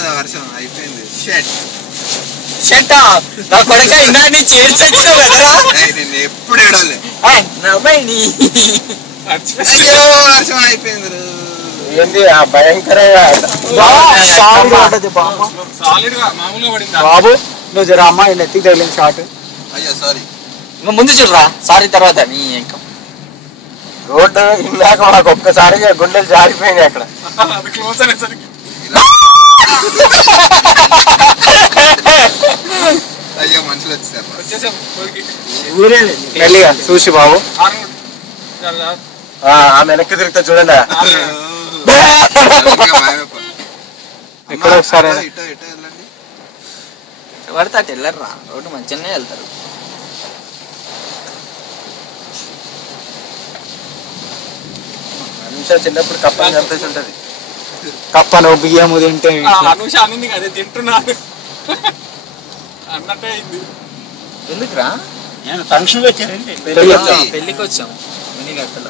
కదా వర్షం అయిపోయింది. షట్ నా కొడుక ఇందా నుంచి ఏడ్చొచ్చినావు కదరా. నేను ఎప్పుడు ఏడవలే. అయ్యో వర్షం అయిపోయింది. ఏంది ఆ భయంకరంగా బాబు నువ్వు జర అమ్మాయి నెత్తికి తగిలింది షార్ట్. అయ్యో సారీ. ఇంకా ముందు చూడరా సారీ తర్వాత నీ ఇంకా రోడ్డు ఇందాక మాకు ఒక్కసారిగా గుండెలు జారిపోయింది అక్కడ. అయ్యో మనుషులు వచ్చేసారు. మెల్లిగా చూసి బాబు ఆమె వెనక్కి తిరుగుతా చూడండి. ఎక్కడ ఒకసారి ఇటో వెళ్ళండి. పడితే అటు వెళ్ళరా రోడ్డు మంచిగానే వెళ్తారు. అనుష చిన్నప్పుడు కప్పని చంపేసి ఉంటది. కప్పను బియ్యము తింటే అనుష అనింది అదే తింటున్నాను అన్నట్టే అయింది. ఎందుకురా ఫంక్షన్ వచ్చారండి పెళ్ళికి వచ్చాము మినీ గట్టలో.